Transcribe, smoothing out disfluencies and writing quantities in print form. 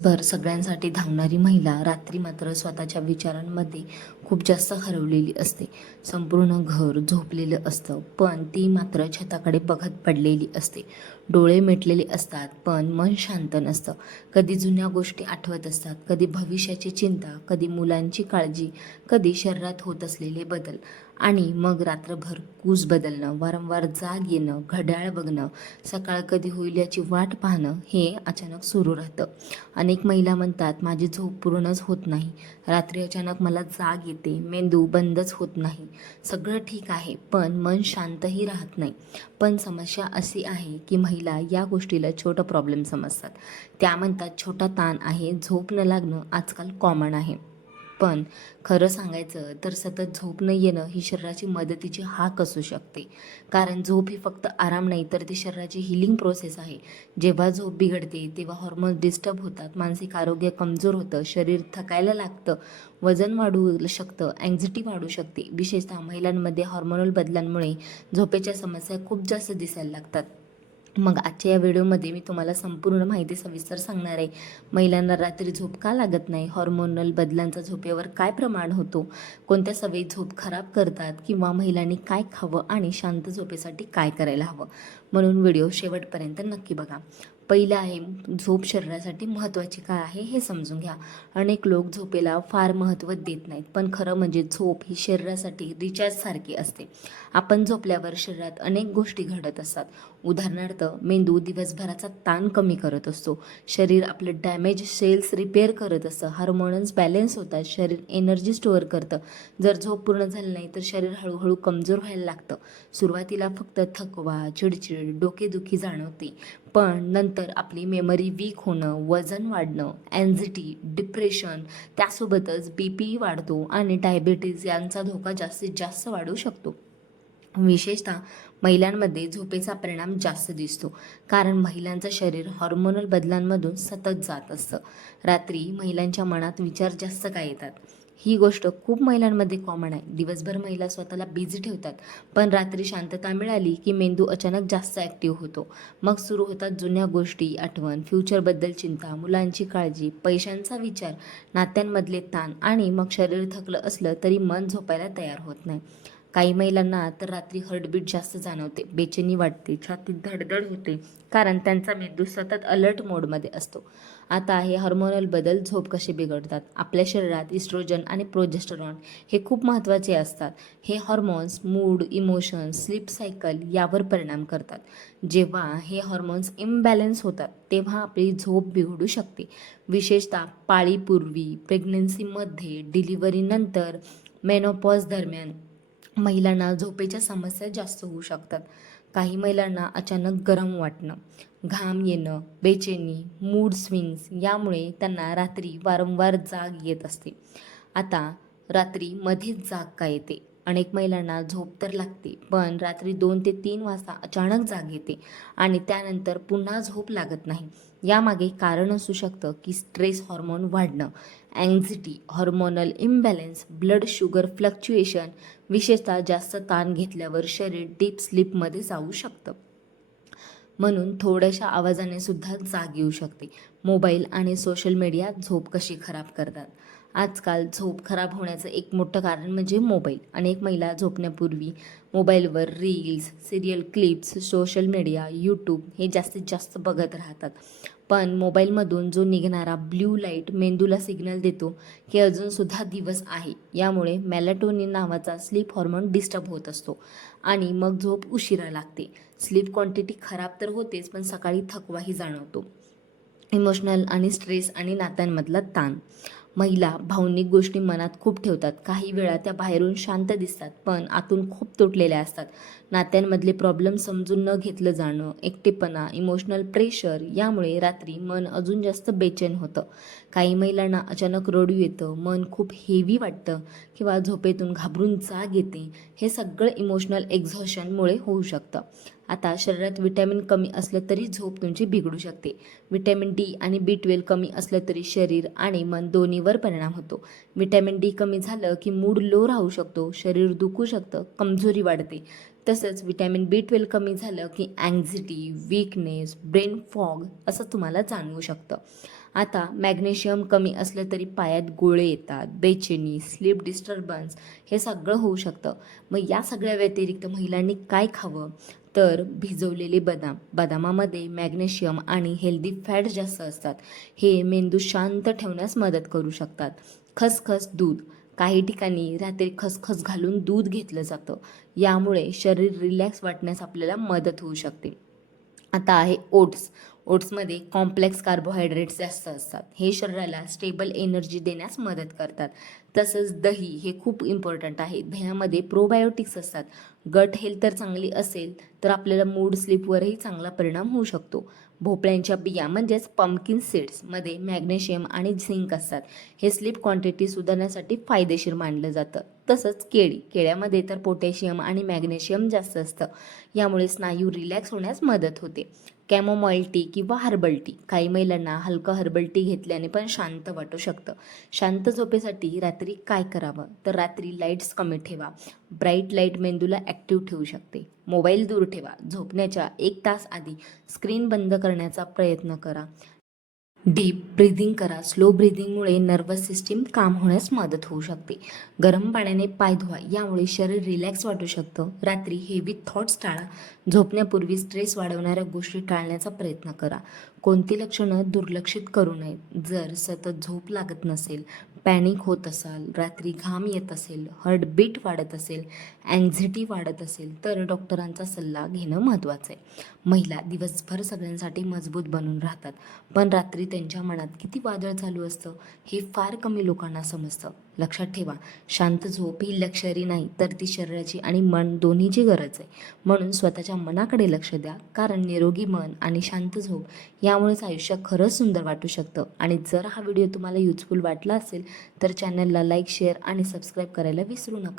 सगळ्यांसाठी धावणारी महिला रात्री मात्र स्वतःच्या विचारांमध्ये खूप जास्त हरवलेली असते. संपूर्ण घर झोपलेलं असतं, पण ती मात्र छताकडे बघत पडलेली असते. डोळे मिटलेले असतात, पण मन शांत नसतं. कधी जुन्या गोष्टी आठवत असतात, कधी भविष्याची चिंता, कधी मुलांची काळजी, कधी शरीरात होत असलेले बदल. आणि मग रात्रभर कूस बदलणं, वारंवार जाग येणं, घड्याळ बघणं, सकाळ कधी होईल याची वाट पाहणं हे अचानक सुरू राहतं. अनेक महिला म्हणतात, माझी झोप पूर्णच होत नाही. रात्री अचानक मला जाग येते, मेंदू बंदच होत नाही. सगळं ठीक आहे, पण मन शांतही राहत नाही. पण समस्या अशी आहे की महिला या गोष्टीला छोटा प्रॉब्लेम समजतात. त्या म्हणतात छोटा ताण आहे, झोप न लागणं आजकाल कॉमन आहे. पण खरं सांगायचं तर सतत झोप न येणं ही शरीराची मदतीची हाक असू शकते. कारण झोप ही फक्त आराम नाही, तर ती शरीराची हिलिंग प्रोसेस आहे. जेव्हा झोप बिघडते तेव्हा हॉर्मोन्स डिस्टर्ब होतात, मानसिक आरोग्य कमजोर होतं, शरीर थकायला लागतं, वजन वाढू शकतं, अँक्झायटी वाढू शकते. विशेषतः महिलांमध्ये हॉर्मोनल बदलांमुळे झोपेच्या समस्या खूप जास्त दिसायला लागतात. मग आजच्या या व्हिडिओमध्ये मी तुम्हाला संपूर्ण माहिती सविस्तर सांगणार आहे. महिलांना रात्री झोप का लागत नाही, हॉर्मोनल बदलांचा झोपेवर काय प्रमाण होतो, कोणत्या सवयी झोप खराब करतात, किंवा महिलांनी काय खावं आणि शांत झोपेसाठी काय करायला हवं. म्हणून व्हिडिओ शेवटपर्यंत नक्की बघा. पहिलं आहे, झोप शरीरासाठी महत्त्वाची काय आहे हे समजून घ्या. अनेक लोक झोपेला फार महत्त्व देत नाहीत, पण खरं म्हणजे झोप ही शरीरासाठी रिचार्जसारखी असते. आपण झोपल्यावर शरीरात अनेक गोष्टी घडत असतात. उदाहरणार्थ, मेंदू दिवसभराचा ताण कमी करत असतो, शरीर आपले डॅमेज सेल्स रिपेअर करत असतं, हार्मोन्स बॅलेन्स होतात, शरीर एनर्जी स्टोअर करतं. जर झोप पूर्ण झाली नाही तर शरीर हळूहळू कमजोर व्हायला लागतं. सुरुवातीला फक्त थकवा, चिडचिड, डोकेदुखी जाणवते, पण नंतर आपली मेमरी वीक होणं, वजन वाढणं, अँझायटी, डिप्रेशन, त्यासोबतच BP वाढतो आणि डायबिटीज यांचा धोका जास्तीत जास्त वाढू शकतो. विशेषतः महिलांमध्ये झोपेचा परिणाम जास्त दिसतो, कारण महिलांचं शरीर हॉर्मोनल बदलांमधून सतत जात असतं. रात्री महिलांच्या मनात विचार जास्त काय येतात, ही गोष्ट खूप महिलांमध्ये कॉमन आहे. दिवसभर महिला स्वतःला बिझी ठेवतात, पण रात्री शांतता मिळाली की मेंदू अचानक जास्त ॲक्टिव्ह होतो. मग सुरू होतात जुन्या गोष्टी आठवण, फ्युचरबद्दल चिंता, मुलांची काळजी, पैशांचा विचार, नात्यांमधले ताण, आणि मग शरीर थकलं असलं तरी मन झोपायला तयार होत नाही. काही महिलांना तर रात्री हार्टबीट जास्त जाणवते, बेचैनी वाटते, छातीत धडधड होते, कारण त्यांचा मेंदू सतत अलर्ट मोडमध्ये असतो. आता हे हार्मोनल बदल झोप कसे बिघडतात. आपल्या शरीरात इस्ट्रोजन आणि प्रोजेस्टेरॉन हे खूप महत्त्वाचे असतात. हे hormones mood, emotions, sleep cycle यावर परिणाम करतात. जेव्हा हे हॉर्मोन्स इम्बॅलन्स होतात तेव्हा आपली झोप बिघडू शकते. विशेषतः पाळीपूर्वी, प्रेग्नन्सीमध्ये, डिलिव्हरीनंतर, मेनोपॉज दरम्यान महिलांना झोपेच्या समस्या जास्त होऊ शकतात. काही महिलांना अचानक गरम वाटणं, घाम येणं, बेचैनी, मूड स्विंग्स यामुळे त्यांना रात्री वारंवार जाग येत असते. आता रात्री मध्येच जाग का येते? अनेक महिलांना झोप तर लागते, पण रात्री 2 ते 3 वाजता अचानक जाग येते आणि त्यानंतर पुन्हा झोप लागत नाही. यामागे कारण असू शकतं की स्ट्रेस हार्मोन वाढणं, anxiety, hormonal imbalance, blood sugar fluctuation. विशेषतः जास्त ताण घेतल्यावर शरीर डीप स्लीपमध्ये जाऊ शकतं. म्हणून थोड्याशा आवाजाने सुद्धा जाग येऊ शकते. मोबाईल आणि सोशल मीडिया झोप कशी खराब करतात. आजकाल झोप खराब होण्याचं एक मोठं कारण म्हणजे मोबाईल. अनेक महिला झोपण्यापूर्वी मोबाईलवर reels, serial clips, social media, YouTube हे जास्तीत जास्त बघत राहतात. पण मोबाईलमधून जो निघणारा ब्ल्यू लाईट मेंदूला सिग्नल देतो की अजूनसुद्धा दिवस आहे. यामुळे मेलाटोनिन नावाचा स्लीप हॉर्मोन डिस्टर्ब होत असतो आणि मग झोप उशिरा लागते. स्लीप क्वांटिटी खराब तर होतेच, पण सकाळी थकवाही जाणवतो. इमोशनल आणि स्ट्रेस आणि नात्यांमधला ताण. महिला भावनिक गोष्टी मनात खूप ठेवतात. काही वेळा त्या बाहेरून शांत दिसतात, पण आतून खूप तुटलेल्या असतात. नात्यांमधले प्रॉब्लेम समजून न घेतलं जाणं, एकटेपणा, इमोशनल प्रेशर यामुळे रात्री मन अजून जास्त बेचैन होतं. काही महिलांना अचानक रडू येतं, मन खूप हेवी वाटतं किंवा झोपेतून घाबरून जाग येते. हे सगळं इमोशनल एक्झॉशनमुळे होऊ शकतं. आता शरीरात विटॅमिन कमी असलं तरी झोप तुमची बिघडू शकते. विटॅमिन D आणि B12 कमी असलं तरी शरीर आणि मन दोन्हीवर परिणाम होतो. विटॅमिन D कमी झालं की मूड लो राहू शकतो, शरीर दुखू शकतं, कमजोरी वाढते. तसंच विटॅमिन B12 कमी झालं की अँक्झायटी, वीकनेस, ब्रेन फॉग असं तुम्हाला जाणवू शकतं. आता मॅग्नेशियम कमी असलं तरी पायात गोळे येतात, बेचैनी, स्लीप डिस्टर्बन्स हे सगळं होऊ शकतं. मग या सगळ्या व्यतिरिक्त महिलांनी काय खावं? तर भिजवलेले बदाम. बदामामध्ये मॅग्नेशियम आणि हेल्दी फॅट जास्त असतात. हे मेंदू शांत ठेवण्यास मदत करू शकतात. खसखस, दूध. काही ठिकाणी रात्री खसखस घालून दूध घेतलं जातं. यामुळे शरीर रिलॅक्स वाटण्यास आपल्याला मदत होऊ शकते. आता आहे ओट्स. ओट्समध्ये कॉम्प्लेक्स कार्बोहायड्रेट्स जास्त असतात. हे शरीराला स्टेबल एनर्जी देण्यास मदत करतात. तसंच दही हे खूप इम्पॉर्टंट आहे. दह्यामध्ये प्रोबायोटिक्स असतात. गट हेल्थ तर चांगली असेल तर आपल्याला मूड स्लीपवरही चांगला परिणाम होऊ शकतो. भोपळ्यांच्या बिया म्हणजेच पंपकिन सीड्समध्ये मॅग्नेशियम आणि झिंक असतात. हे स्लीप क्वांटिटी सुधारण्यासाठी फायदेशीर मानलं जातं. तसंच केळ्यामध्ये तर पोटॅशियम आणि मॅग्नेशियम जास्त असतं. यामुळे स्नायू रिलॅक्स होण्यास मदत होते. कॅमोमाईल टी किंवा हर्बल टी. काही महिलांना हलका हर्बल टी घेतल्याने पण शांत वाटू शकतं. शांत झोपेसाठी रात्री काय करावं? तर रात्री लाईट्स कमी ठेवा. ब्राईट लाईट मेंदूला ॲक्टिव्ह ठेवू शकते. मोबाईल दूर ठेवा. झोपण्याच्या 1 तास आधी स्क्रीन बंद करण्याचा प्रयत्न करा. डीप ब्रीदिंग करा. स्लो ब्रीदिंगमुळे नर्वस सिस्टीम काम होण्यास मदत होऊ शकते. गरम पाण्याने पाय धुवा. यामुळे शरीर रिलॅक्स वाटू शकतं. रात्री हेवी थॉट्स टाळा. झोपण्यापूर्वी स्ट्रेस वाढवणाऱ्या गोष्टी टाळण्याचा प्रयत्न करा. कोणती लक्षणं दुर्लक्षित करू नयेत? जर सतत झोप लागत नसेल, पॅनिक होत असाल, रात्री घाम येत असेल, हार्टबीट वाढत असेल, अँझिटी वाढत असेल तर डॉक्टरांचा सल्ला घेणं महत्त्वाचं आहे. महिला दिवसभर सगळ्यांसाठी मजबूत बनून राहतात, पण रात्री त्यांच्या मनात किती वादळ चालू असतं हे फार कमी लोकांना समजतं. लक्षात ठेवा, शांत झोप ही लक्झरी नाही तर ती शरीराची आणि मन दोन्हीची गरज आहे. म्हणून स्वतःच्या मनाकडे लक्ष द्या, कारण निरोगी मन आणि शांत झोप यामुळेच आयुष्य खरंच सुंदर वाटू शकतं. आणि जर हा व्हिडिओ तुम्हाला युजफुल वाटला असेल तर चॅनलला लाईक, शेअर आणि सबस्क्राईब करायला विसरू नका.